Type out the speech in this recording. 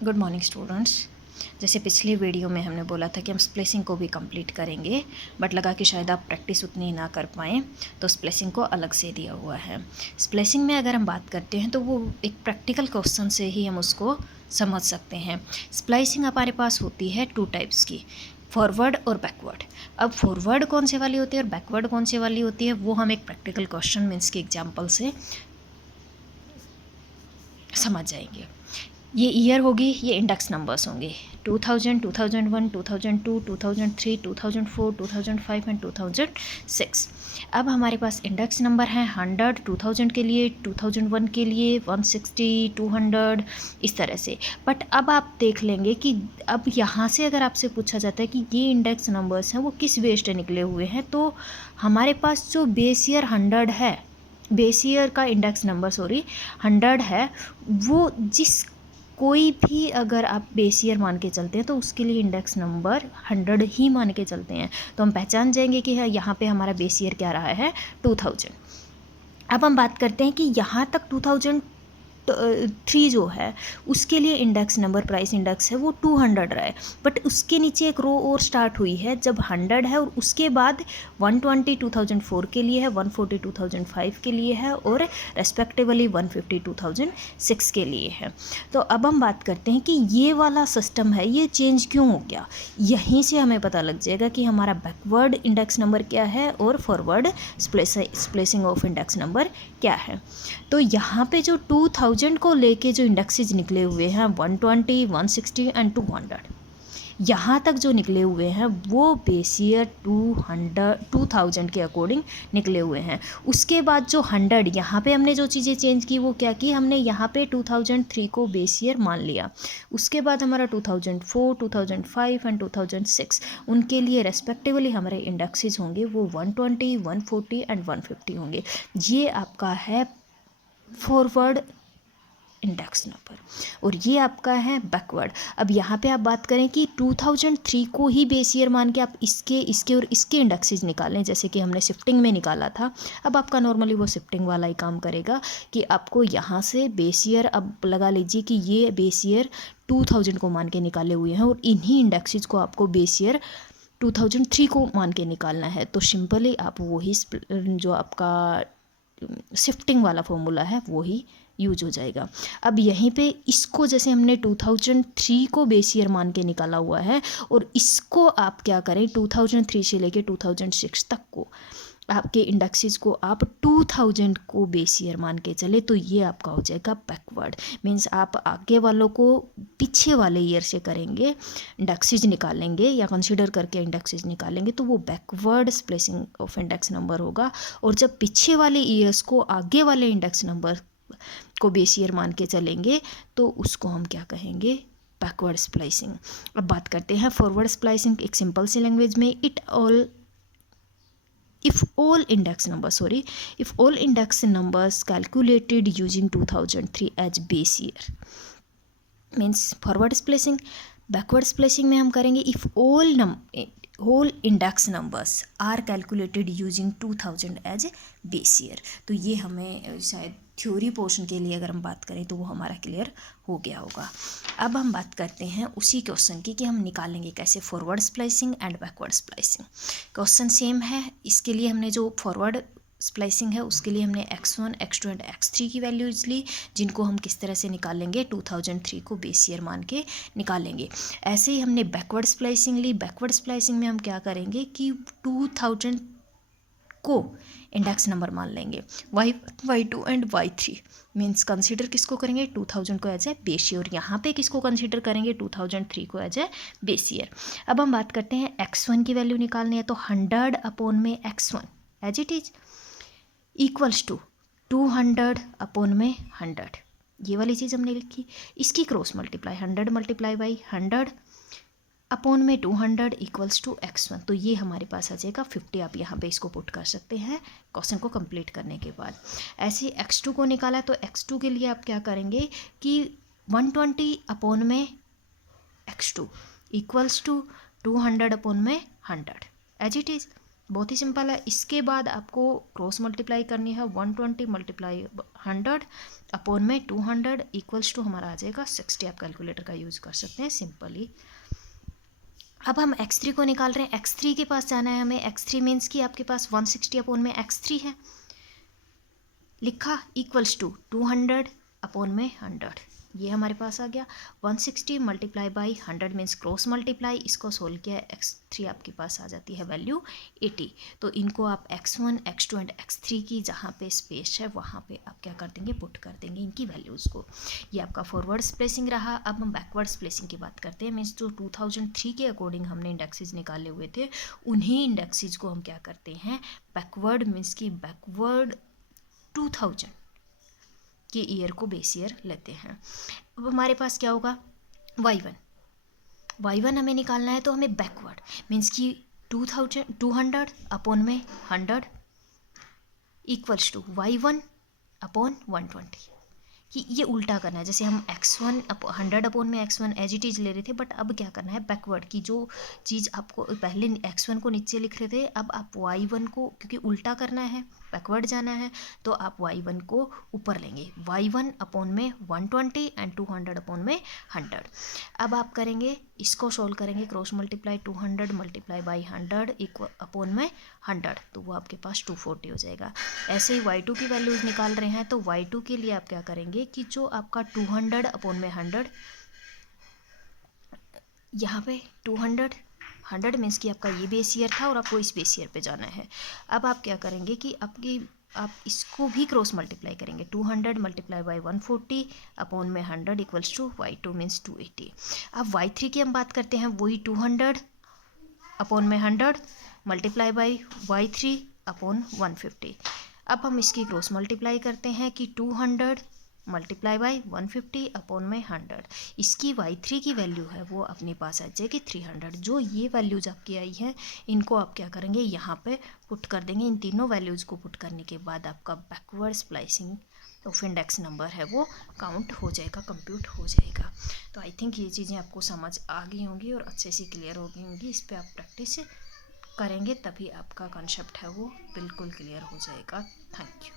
Good morning students. जैसे पिछले video में हमने बोला था कि हम स्प्लेसिंग को भी कंप्लीट करेंगे, बट लगा कि शायद आप प्रैक्टिस उतनी ना कर पाएँ, तो स्प्लेसिंग को अलग से दिया हुआ है। स्प्लेसिंग में अगर हम बात करते हैं तो वो एक प्रैक्टिकल क्वेश्चन से ही हम उसको समझ सकते हैं। स्प्लाइसिंग हमारे पास होती है 2 टाइप्स की, फॉरवर्ड और बैकवर्ड। अब फॉरवर्ड कौन से वाली होती है और बैकवर्ड कौन से वाली होती है, वो हम एक प्रैक्टिकल क्वेश्चन मीन्स के एग्जाम्पल से समझ जाएंगे। ये ईयर होगी, ये इंडेक्स नंबर्स होंगे 2000, 2001, 2002, 2003, 2004, 2005 एंड 2006। अब हमारे पास इंडेक्स नंबर हैं 100 2000 के लिए, 2001 के लिए 160, 200 इस तरह से। बट अब आप देख लेंगे कि अब यहाँ से अगर आपसे पूछा जाता है कि ये इंडेक्स नंबर्स हैं वो किस बेस पे निकले हुए हैं, तो हमारे पास जो बेस ईयर 100 है, बेस ईयर का इंडेक्स नंबर 100 है, वो जिस कोई भी अगर आप बेस ईयर मान के चलते हैं तो उसके लिए इंडेक्स नंबर 100 ही मान के चलते हैं, तो हम पहचान जाएंगे कि यहाँ पे हमारा बेस ईयर क्या रहा है 2000। अब हम बात करते हैं कि यहाँ तक 2003 जो है उसके लिए इंडेक्स नंबर प्राइस इंडेक्स है वो 200 रहा है, बट उसके नीचे एक रो और स्टार्ट हुई है जब 100 है, और उसके बाद 120 2004 के लिए है, 140 2005 के लिए है, और रेस्पेक्टिवली 150 2006 के लिए है। तो अब हम बात करते हैं कि ये वाला सिस्टम है ये चेंज क्यों हो गया। यहीं से हमें पता लग जाएगा कि हमारा बैकवर्ड इंडेक्स नंबर क्या है और फॉरवर्ड स्प्लेसिंग ऑफ इंडेक्स नंबर क्या है। तो यहाँ पे जो 2000 को लेके जो इंडेक्सेस निकले हुए हैं 120, 160 एंड 200, यहाँ तक जो निकले हुए हैं वो बेस ईयर 2000 के अकॉर्डिंग निकले हुए हैं। उसके बाद जो 100, यहाँ पे हमने जो चीज़ें चेंज की वो क्या की, हमने यहाँ पे 2003 को बेस ईयर मान लिया। उसके बाद हमारा 2004, 2005 एंड 2006 उनके लिए रेस्पेक्टिवली हमारे इंडेक्सेस होंगे वो 120, 140 एंड 150 होंगे। ये आपका है फॉरवर्ड इंडेक्स नंबर, और ये आपका है बैकवर्ड। अब यहाँ पे आप बात करें कि 2003 को ही बेस ईयर मान के आप इसके और इसके इंडेक्सेस निकालें, जैसे कि हमने शिफ्टिंग में निकाला था। अब आपका नॉर्मली वो शिफ्टिंग वाला ही काम करेगा कि आपको यहाँ से बेस ईयर, अब लगा लीजिए कि ये बेस ईयर 2000 को मान के निकाले हुए हैं और इन्हीं इंडेक्सेस को आपको बेस ईयर 2003 को मान के निकालना है। तो सिंपली आप वही जो आपका शिफ्टिंग वाला फॉर्मूला है वो ही यूज हो जाएगा। अब यहीं पे इसको जैसे हमने 2003 को बेस ईयर मान के निकाला हुआ है, और इसको आप क्या करें 2003 से लेके 2006 तक को आपके इंडेक्सेस को आप 2000 को बेस ईयर मान के चले, तो ये आपका हो जाएगा बैकवर्ड। मीन्स आप आगे वालों को पीछे वाले ईयर से करेंगे, इंडेक्सेस निकालेंगे या कंसीडर करके इंडेक्सेस निकालेंगे, तो वो बैकवर्ड स्प्लेसिंग ऑफ इंडेक्स नंबर होगा। और जब पीछे वाले ईयर्स को आगे वाले इंडेक्स नंबर को बेस ईयर मान के चलेंगे तो उसको हम क्या कहेंगे, बैकवर्ड स्प्लाइसिंग। अब बात करते हैं फॉरवर्ड स्प्लाइसिंग। एक सिंपल सी लैंग्वेज में if all index numbers calculated using 2003 as base year means forward splicing। backward splicing में हम करेंगे if all index numbers are calculated using 2000 as base year। तो ये हमें शायद थ्योरी पोर्शन के लिए अगर हम बात करें तो वो हमारा क्लियर हो गया होगा। अब हम बात करते हैं उसी क्वेश्चन की कि हम निकालेंगे कैसे forward splicing and backward splicing. Question same है। इसके लिए हमने जो फॉरवर्ड स्प्लाइसिंग है उसके लिए हमने x1, x2 एंड x3 की वैल्यूज ली, जिनको हम किस तरह से निकालेंगे 2003 को बेस ईयर मान के निकालेंगे। ऐसे ही हमने बैकवर्ड स्प्लाइसिंग ली। बैकवर्ड स्प्लाइसिंग में हम क्या करेंगे कि 2000 को इंडेक्स नंबर मान लेंगे, y2 and y3 means consider किसको करेंगे 2000 को एज ए बेस ईयर, और यहाँ पे किसको कंसीडर करेंगे 2003 को एज ए बेस ईयर। अब हम बात करते हैं x1 की वैल्यू निकालनी है, तो 100 अपॉन में x1 as it is equals to 200 upon में 100, ये वाली चीज़ हमने लिखी। इसकी cross multiply 100 multiply by 100 upon में 200 इक्वल्स टू x1, तो ये हमारे पास आ जाएगा 50। आप यहाँ पे इसको पुट कर सकते हैं क्वेश्चन को कंप्लीट करने के बाद। ऐसे x2 को निकाला तो x2 के लिए आप क्या करेंगे कि 120 अपॉन में x2 इक्वल्स टू 200 अपॉन में 100 एज इट इज़। बहुत ही सिंपल है। इसके बाद आपको क्रॉस मल्टीप्लाई करनी है, 120 मल्टीप्लाई 100 अपॉन में 200 इक्वल्स टू हमारा आ जाएगा 60। आप कैलकुलेटर का यूज़ कर सकते हैं सिंपली। अब हम x3 को निकाल रहे हैं, x3 के पास जाना है हमें। x3 मीन्स कि आपके पास 160 अपॉन में x3 है, लिखा इक्वल्स टू 200 अपॉन में 100, ये हमारे पास आ गया। 160 multiply by 100 means cross multiply, इसको सोल्व किया x3 आपके पास आ जाती है वैल्यू 80। तो इनको आप x1 x2 एंड x3 की जहाँ पे स्पेस है वहाँ पे आप क्या कर देंगे, पुट कर देंगे इनकी वैल्यूज़ को। ये आपका फॉरवर्ड प्लेसिंग रहा। अब हम बैकवर्ड्स प्लेसिंग की बात करते हैं। मीन्स जो 2003 के अकॉर्डिंग हमने इंडेक्सेस निकाले हुए थे, उन्हीं इंडेक्सेस को हम क्या करते हैं, बैकवर्ड मीन्स की बैकवर्ड 2000 के ईयर को बेस ईयर लेते हैं। अब हमारे पास क्या होगा, y1 हमें निकालना है, तो हमें बैकवर्ड मीन्स कि 200 अपॉन में 100 इक्वल्स टू y1 अपॉन 120, कि ये उल्टा करना है। जैसे हम x1 100 अपॉन में x1 एज इट इज़ ले रहे थे, बट अब क्या करना है, बैकवर्ड की जो चीज़ आपको पहले x1 को नीचे लिख रहे थे, अब आप y1 को, क्योंकि उल्टा करना है, बैकवर्ड जाना है, तो आप y1 को ऊपर लेंगे। y1 अपॉन में 120 एंड 200 अपॉन में 100। अब आप करेंगे, इसको सोल्व करेंगे, cross multiply 200 multiply by 100 equal upon में 100, तो वो आपके पास 240 हो जाएगा। ऐसे ही y2 की वैल्यूज़ निकाल रहे हैं, तो y2 के लिए आप क्या करेंगे कि जो आपका 200 अपॉन में 100, यहाँ पे 200 मीन्स कि आपका ये बेस ईयर था और आपको इस बेस ईयर पे जाना है। अब आप क्या करेंगे कि आप इसको भी क्रॉस मल्टीप्लाई करेंगे, 200 मल्टीप्लाई बाई 140 अपॉन में 100 इक्वल्स टू y2 मीन्स 280। अब y3 की हम बात करते हैं, वही 200 अपॉन में 100 मल्टीप्लाई बाई y3 अपॉन 150। अब हम इसकी क्रॉस मल्टीप्लाई करते हैं कि 200 मल्टीप्लाई बाई 150 अपॉन में 100, इसकी y3 की वैल्यू है वो अपने पास आ जाएगी 300। जो ये वैल्यूज़ आपकी आई है, इनको आप क्या करेंगे, यहाँ पे पुट कर देंगे। इन तीनों वैल्यूज़ को पुट करने के बाद आपका backward splicing of index number है वो काउंट हो जाएगा, कंप्यूट हो जाएगा। तो आई थिंक ये चीज़ें आपको समझ आ गई होंगी और अच्छे से क्लियर हो गई होंगी। इस पर आप प्रैक्टिस करेंगे तभी आपका कॉन्सेप्ट है वो बिल्कुल क्लियर हो जाएगा। Thank you.